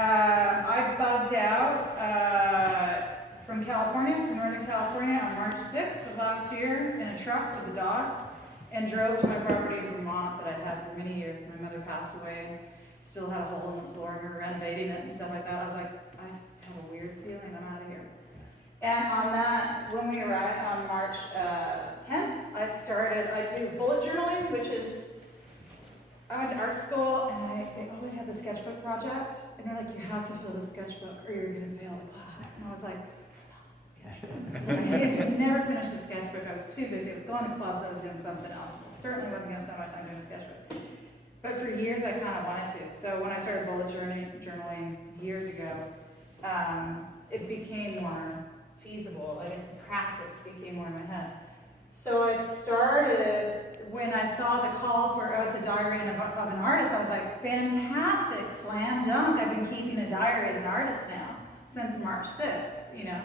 I bugged out from California, from Northern California, on March 6th of last year in a truck with a dog, and drove to my property in Vermont that I'd had for many years. My mother passed away, still had a hole in the floor, and we were renovating it and stuff like that. I was like, I have a weird feeling, I'm out of here. And on that, when we arrived on March 10th, I do bullet journaling, which is, I went to art school, and I always had the sketchbook project, and they're like, you have to fill the sketchbook or you're gonna fail the class. And I was like, I could never finish the sketchbook. I was too busy. I was going to clubs. I was doing something else. I certainly wasn't going to spend my time doing a sketchbook. But for years, I kind of wanted to. So when I started bullet journaling years ago, it became more feasible. I guess the practice became more in my head. So I started, when I saw the call for, oh, it's a diary of an artist, I was like, fantastic, slam dunk. I've been keeping a diary as an artist now since March 6th, you know.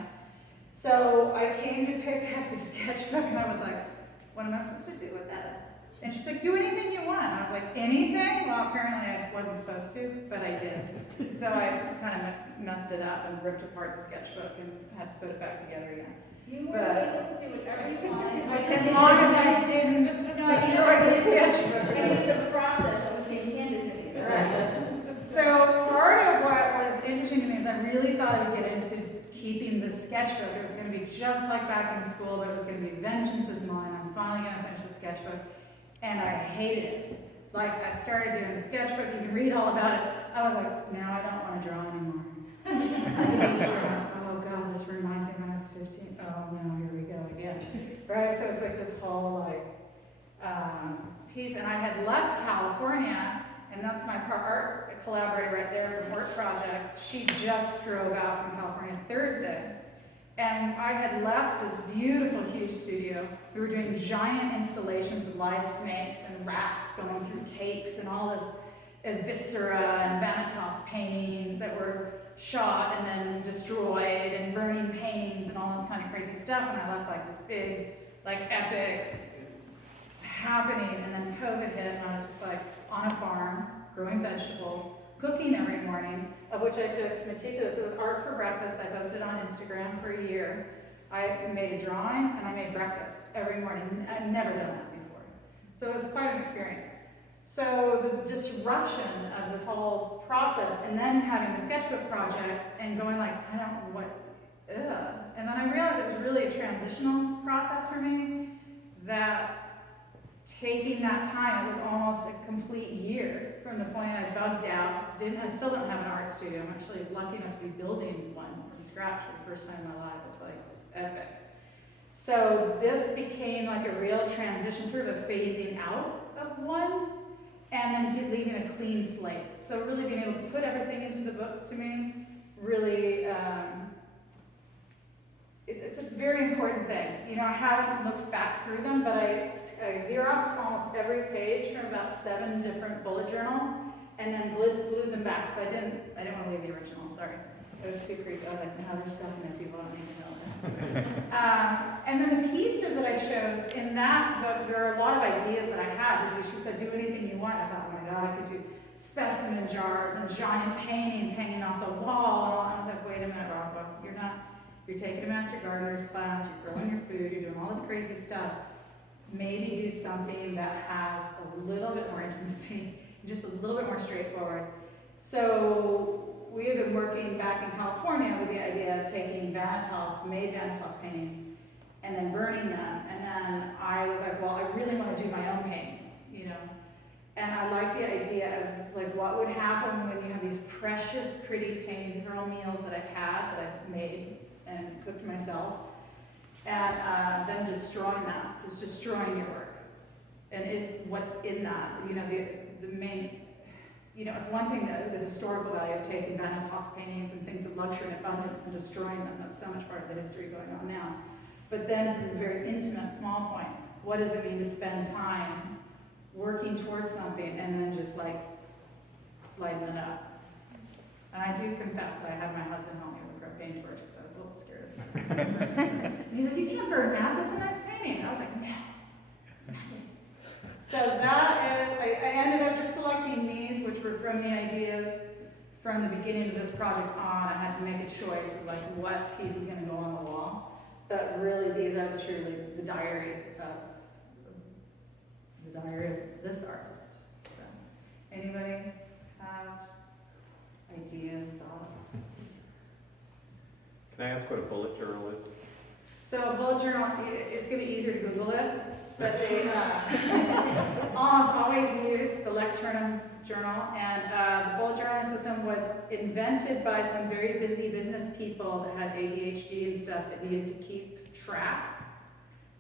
So I came to pick up the sketchbook, and I was like, what am I supposed to do with this? And she's like, do anything you want. I was like, anything? Well, apparently I wasn't supposed to, but I did. So I kind of messed it up and ripped apart the sketchbook and had to put it back together again. You were able to do whatever you wanted. As long as I didn't destroy the sketchbook. I mean, the process that was being handed to me. Right. So part of what was interesting to me is I really thought I would get into keeping the sketchbook. It was going to be just like back in school, but it was going to be vengeance is mine. I'm finally going to finish the sketchbook. And I hated it. Like, I started doing the sketchbook, you can read all about it. I was like, now I don't want to draw anymore. I hate drawing. Oh God, this reminds me when I was 15. Oh no, here we go again. Right, so it's like this whole like piece. And I had left California, and that's my art collaborator right there from Work Project. She just drove out from California Thursday. And I had left this beautiful, huge studio. We were doing giant installations of live snakes and rats going through cakes and all this viscera and vanitas paintings that were shot and then destroyed and burning paintings and all this kind of crazy stuff. And I left like this big, like epic happening, and then COVID hit, and I was just like on a farm, growing vegetables, cooking every morning, of which I took meticulous. It was art for breakfast. I posted on Instagram for a year. I made a drawing and I made breakfast every morning. I'd never done that before. So it was quite an experience. So the disruption of this whole process, and then having the sketchbook project and going like, I don't know what, ugh. And then I realized it was really a transitional process for me, that taking that time, it was almost a complete year from the point I bugged out. I still don't have an art studio. I'm actually lucky enough to be building one from scratch for the first time in my life. It's like epic. So this became like a real transition, sort of a phasing out of one, and then leaving a clean slate. So really being able to put everything into the books to me, really, it's a very important thing. You know, I haven't looked back through them, but I Xeroxed almost every page from about 7 different bullet journals, and then glued them back, because I didn't want to leave the originals, sorry. It was too creepy. I was like, no, there's stuff in there, people don't need to know that. And then the pieces that I chose in that book, there are a lot of ideas that I had to do. She said, do anything you want. I thought, oh my God, I could do specimen jars and giant paintings hanging off the wall. And all. I was like, wait a minute, Rockwell, you're taking a master gardener's class, you're growing your food, you're doing all this crazy stuff. Maybe do something that has a little bit more intimacy, just a little bit more straightforward. So we have been working back in California with the idea of taking made vanitas paintings, and then burning them. And then I was like, well, I really want to do my own paintings, you know. And I like the idea of like what would happen when you have these precious, pretty paintings. These are all meals that I've had, that I've made and cooked myself, and then destroying that, just destroying your work. And is what's in that, you know, the main, you know, it's one thing that the historical value of taking vanitas paintings and things of luxury and abundance and destroying them. That's so much part of the history going on now. But then from a very intimate, small point, what does it mean to spend time working towards something and then just like lighten it up? And I do confess that I had my husband help me with propane torches. I was a little scared. And he's like, you can't burn that, that's a nice painting. I was like, no, it's nothing. So that is, I ended up just selecting these, which were from the ideas from the beginning of this project on, I had to make a choice of like what piece is gonna go on the wall. But really, these are truly the diary of this artist. So, anybody have ideas, thoughts? Can I ask what a bullet journal is? So a bullet journal, it's gonna be easier to Google it, but they almost always use the Lecturnum journal. And the bullet journaling system was invented by some very busy business people that had ADHD and stuff that needed to keep track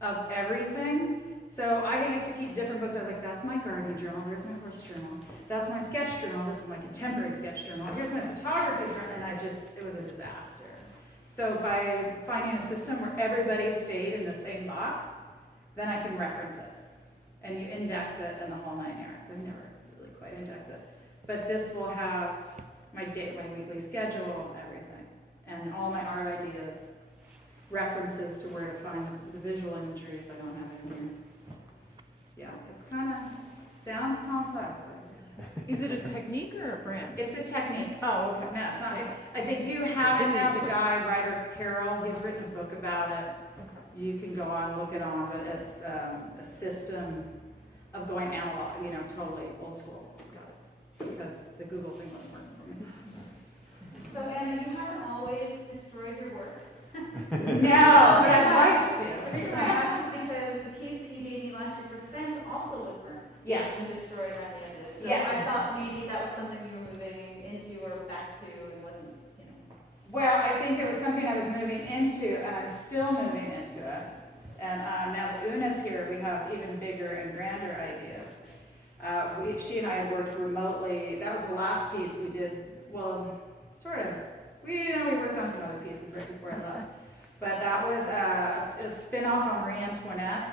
of everything. So I used to keep different books. I was like, that's my gardening journal, here's my horse journal. That's my sketch journal, this is my contemporary sketch journal. Here's my photography journal, and it was a disaster. So by finding a system where everybody stayed in the same box, then I can reference it. And you index it and the whole 9 yards. I never really quite index it. But this will have my date, my weekly schedule, everything. And all my art ideas, references to where to find the visual imagery if I don't have it in. Yeah, it's kind of, sounds complex, but Is it a technique or a brand? it's a technique. Oh, okay. No, it's not, they do have it now, the guy, writer Carroll, he's written a book about it. You can go on, look it on, but it's a system of going analog, totally old school. Because the Google thing wasn't working for me. So Anna, you haven't always destroyed your work. No, but I'd like The to. reason I ask is because the piece that you gave me last year for fence also was burnt. Yes. And destroyed by the end of this. So Yes. I thought maybe that was something you were moving into or back to and wasn't, Well, I think it was something I was moving into, and I'm still moving into it. And now that Una's here, we have even bigger and grander ideas. She and I had worked remotely. That was the last piece we did. Well, sort of. We worked on some other pieces right before I left. But that was a spin-off on Marie Antoinette.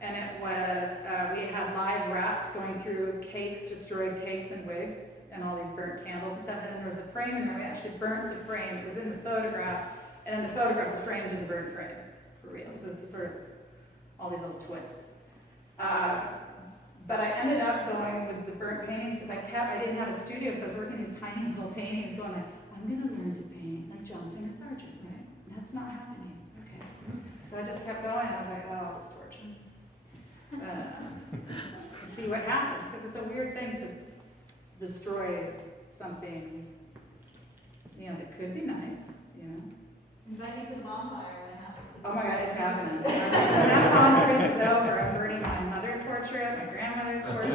And it was, we had live rats going through cakes, destroyed cakes and wigs, and all these burnt candles and stuff. And then there was a frame in there. We actually burnt the frame. It was in the photograph. And then the photographs were framed in the burnt frame, for real. So this is sort of all these little twists. But I ended up going with the burnt paintings because I didn't have a studio, so I was working these tiny little paintings going like, I'm gonna learn to paint like John Singer Sargent, right? And that's not happening, okay. So I just kept going, and I was like, well, I'll just torch them. See what happens, because it's a weird thing to destroy something, that could be nice, invite me to the bonfire when it happens. Oh my God, it's happening. I was like, when that conference is over, I'm burning my mother's portrait, my grandmother's portrait.